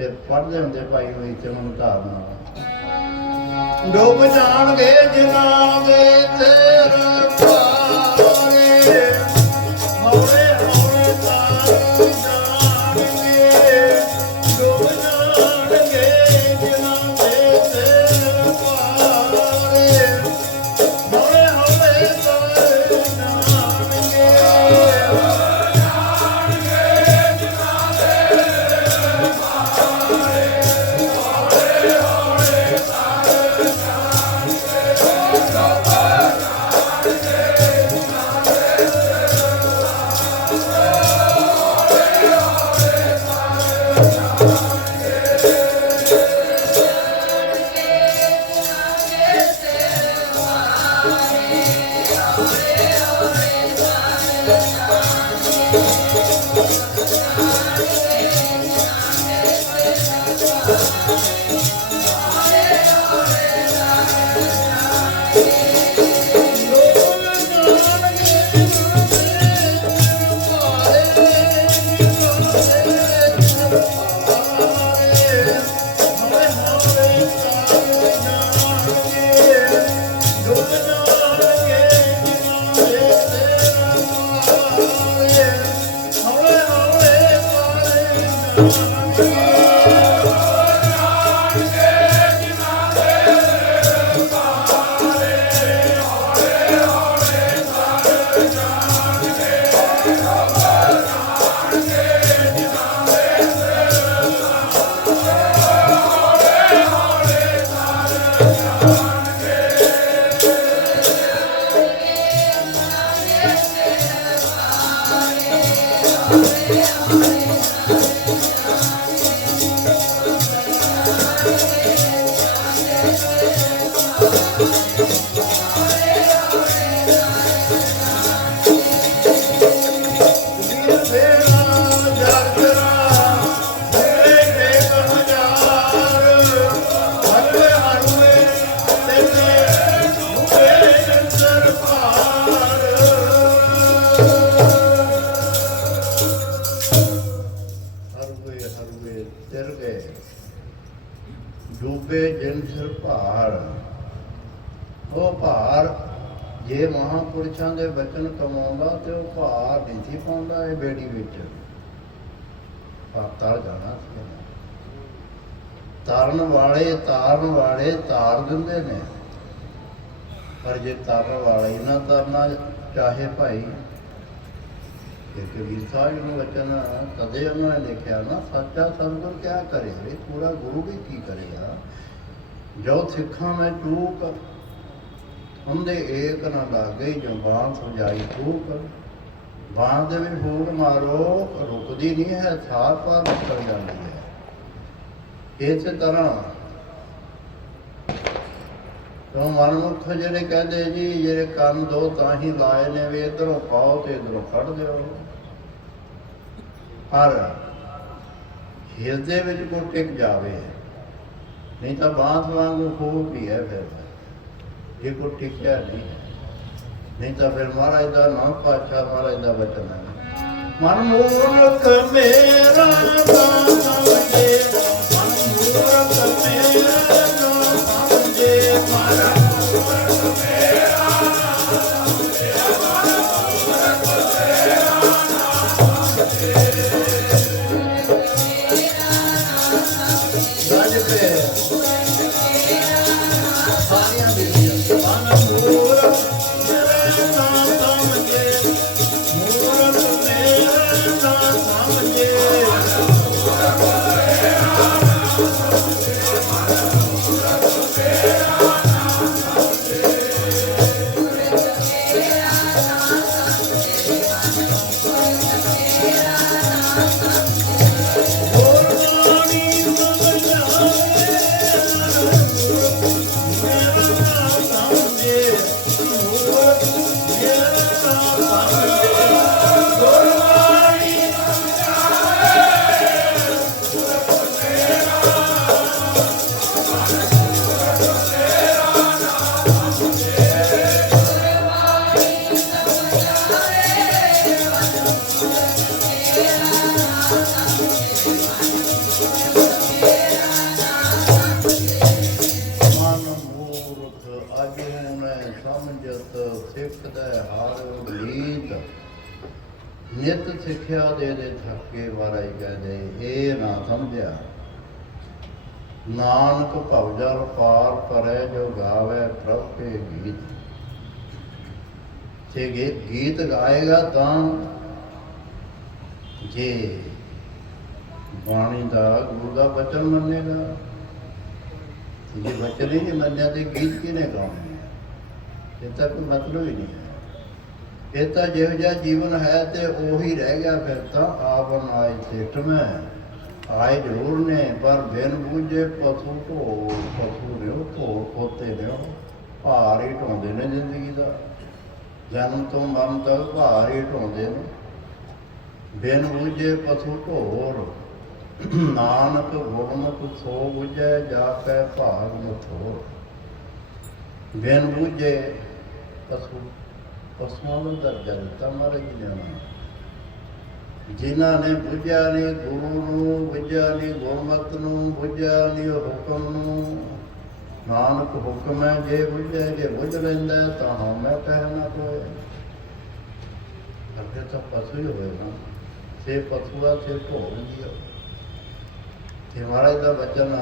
ਫਿਰ ਪੜ੍ਹਦੇ ਹੁੰਦੇ ਭਾਈ ਹੋਈ ਤੇ ਮਨ ਧਾਰਨਾ ਡੁੱਬ ਜਾਣਗੇ ਜਿਨ੍ਹਾਂ ਦੇ ਤੇਰੇ ਡੂਬੇ ਜਿਨ ਸਿਰ ਭਾਰ, ਉਹ ਭਾਰ ਜੇ ਮਹਾਪੁਰਸ਼ਾਂ ਦੇ ਬਚਨ ਕਮਾਉਂਦਾ ਤੇ ਉਹ ਭਾਰ ਨਹੀਂ ਸੀ ਪਾਉਂਦਾ ਇਹ ਬੇੜੀ ਵਿੱਚ। ਪਾਤਾਲ ਜਾਣਾ ਸੀ ਤਾਰਨ ਵਾਲੇ ਤਾਰਨ ਵਾਲੇ ਤਾਰ ਦਿੰਦੇ ਨੇ। ਪਰ ਜੇ ਤਾਰਨ ਵਾਲੇ ਨਾ ਤਰਨਾ, ਚਾਹੇ ਭਾਈ ਕਿ ਕਬੀਰ ਸਾਹਿਬ ਨੂੰ ਵਚਨ ਕਦੇ ਉਹਨਾਂ ਨੇ ਲਿਖਿਆ ਨਾ, ਸੱਚਾ ਸਤਿਗੁਰ ਕਿਆ ਕਰੇ? ਇਹ ਪੂਰਾ ਗੁਰੂ ਵੀ ਕੀ ਕਰੇਗਾ ਜੋ ਸਿੱਖਾਂ ਮੈਂ ਚੂਕ ਹੁੰਦੇ ਏਕ ਨਾ ਲਾਗੇ ਜਬਾਨ ਸਮਝਾਈ ਚੂਕ। ਬਾਣ ਦੇ ਵੀ ਫੂਕ ਮਾਰੋ, ਰੁਕਦੀ ਨਹੀਂ ਹੈ, ਸਾਹ ਪਰ ਨਿਕਲ ਜਾਂਦੀ ਹੈ। ਇਸੇ ਤਰ੍ਹਾਂ ਤੋਂ ਮਨਮੁਖ ਜਿਹੜੇ ਕਹਿੰਦੇ ਜੀ, ਜਿਹੜੇ ਕੰਮ ਦੋ ਤਾਂ ਹੀ ਲਾਏ ਨੇ, ਵੀ ਇਧਰੋਂ ਪਾਓ ਤੇ ਇਧਰੋਂ ਕੱਢ ਦਿਓ। ਪਰ ਹਿਰਦੇ ਵਿੱਚ ਕੋ ਟਿਕ ਜਾਵੇ। ਨਹੀਂ ਤਾਂ ਬਾਂਸ ਵਾਂਗੂ ਖੂਬ ਹੀ ਹੈ ਫਿਰ ਜੇ ਕੋ ਟਿਕਿਆ ਨਹੀਂ ਹੈ। ਨਹੀਂ ਤਾਂ ਫਿਰ ਮਹਾਰਾਜ ਦਾ ਨਾਮ ਪਾਛਾ ਮਹਾਰਾਜ ਦਾ ਬਚਨ ਹੈ। ਮਨ ਮੂਰਖ ਮੇਰਾ ਨਾਮ ਸਮਝੇ ਮਨ ਮੂਰਖ ਮੇਰਾ ਨਾਮ ਸਮਝੇ ਮਨ ਸਮਝਤ ਸਿੱਖ ਹਾਰ ਗੀਤ ਨਿਤ ਸਿੱਖਿਆ ਦੇ ਦੇ ਥੱਕੇ ਵਾਲਾ ਹੀ ਕਹਦੇ, ਇਹ ਨਾ ਸਮਝਿਆ। ਨਾਨਕ ਭਵਜਲ ਪਾਰ ਪਰੈ ਜੋ ਗਾਵੇ ਪ੍ਰਭ ਕੇ ਗੀਤ। ਜੇ ਗੀਤ ਗਾਏਗਾ ਤਾਂ ਜੇ ਬਾਣੀ ਦਾ ਗੁਰੂ ਦਾ ਬਚਨ ਮੰਨੇਗਾ। ਜੇ ਬਚਨ ਹੀ ਨਹੀਂ ਮੰਨਿਆ ਗੀਤ ਕਿਹਨੇ ਗਾਉਣੇ ਇਹ ਤਾਂ ਕੋਈ ਮਤਲਬ ਹੀ ਨਹੀਂ ਹੈ। ਇਹ ਤਾਂ ਜਿਹੋ ਜਿਹਾ ਜੀਵਨ ਹੈ ਤੇ ਉਹੀ ਰਹਿ ਗਿਆ ਫਿਰ ਤਾਂ ਆਵਨ ਆਏ ਸਿੱਟ ਮੈਂ। ਆਏ ਜ਼ਰੂਰ ਨੇ, ਪਰ ਬਿਨ ਬੂਝੇ ਪਸ਼ੂ ਢੋ ਪਸ਼ੂ ਰਿਓ ਢੋ ਪੋਤੇ ਰਿਓ, ਭਾਰ ਹੀ ਢੋਂਦੇ ਨੇ ਜ਼ਿੰਦਗੀ ਦਾ। ਜਨਮ ਤੋਂ ਮਰਨ ਤੱਕ ਭਾਰ ਹੀ ਢੋਂਦੇ ਨੇ। ਬਿਨ ਬੂਝੇ ਪਸ਼ੂ ਢੋਰ ਨਾਨਕ ਗੁਰਮੁਖ ਸੋ ਬੁਝੈ, ਜਾਪੈ ਭਾਗ ਮਥੋਰ। ਬਿਨ ਬੂਝੇ ਪਸ਼ੂ, ਪਸ਼ੂਆਂ ਨੂੰ ਦਰਜਾ ਦਿੱਤਾ ਮਹਾਰਾਜ ਜੀ ਨੇ ਉਹਨਾਂ ਨੂੰ। ਜਿਨ੍ਹਾਂ ਨੇ ਬੁੱਝਿਆ ਨਹੀਂ ਗੁਰੂ ਨੂੰ, ਬੁਝਿਆ ਨਹੀਂ ਗੁਰਮਤ ਨੂੰ, ਬੁੱਝਿਆ ਨਹੀਂ ਹੁਕਮ ਨੂੰ। ਨਾਨਕ ਹੁਕਮ ਹੈ, ਜੇ ਬੁੱਝੇ, ਜੇ ਬੁਝ ਲੈਂਦਾ ਤਾਂ ਤਾਂ ਹਉਮੈ ਕਹਿਣਾ ਕੋਏ। ਅੱਗੇ ਤਾਂ ਪਸ਼ੂ ਹੀ ਹੋਏ ਨਾ। ਸੇ ਪਸ਼ੂਆ ਸੇ ਢੋਲ ਜੀ ਤੇ ਮਹਾਰਾਜ ਦਾ ਬਚਨ